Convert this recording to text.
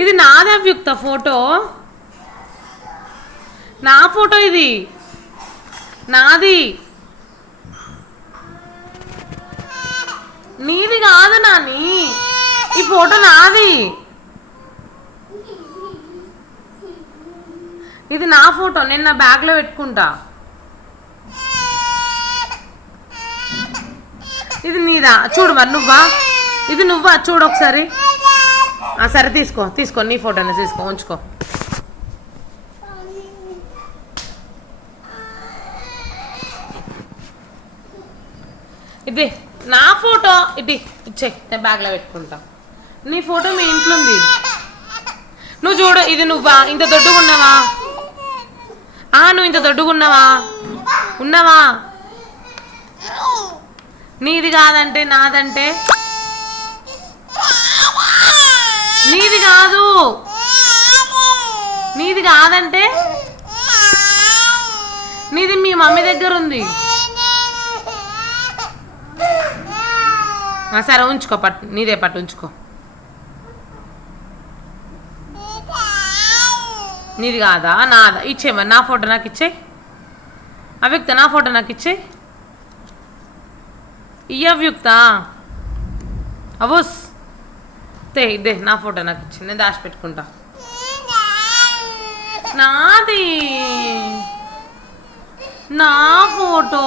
ఇది నాది అవ్యుక్త ఫోటో, నా ఫోటో ఇది నాది, నీది కాదు నాని, ఈ ఫోటో నాది, ఇది నా ఫోటో, నేను నా బ్యాగ్లో పెట్టుకుంటా. ఇది నీదా చూడు, మరి నువ్వా, ఇది నువ్వా చూడు ఒకసారి. సరే తీసుకో తీసుకో, నీ ఫోటోనే తీసుకో, ఉంచుకో. ఇది నా ఫోటో, ఇది ఇచ్చే, నేను బ్యాగ్లో పెట్టుకుంటా. నీ ఫోటో మీ ఇంట్లో ఉంది, నువ్వు చూడు. ఇది నువ్వా, ఇంత దొడ్డుగా ఉన్నావా? నువ్వు ఇంత దొడ్డుగా ఉన్నావా? ఉన్నావా? నీది కాదంటే నాదంటే, నీది కాదు, నీది కాదంటే, నీది మీ మమ్మీ దగ్గర ఉంది. సరే ఉంచుకో, పట్టు, నీదే పట్టు, ఉంచుకో. నీది కాదా నాదా? ఇచ్చే, మరి నా ఫోటో నాకు ఇచ్చే. అవ్యుక్త నా ఫోటో నాకు ఇచ్చే. అవ్యుక్త అవోస్ ఇదే నా ఫోటో నాకు ఇచ్చి, నేను దాచిపెట్టుకుంటా. నాది, నా ఫోటో.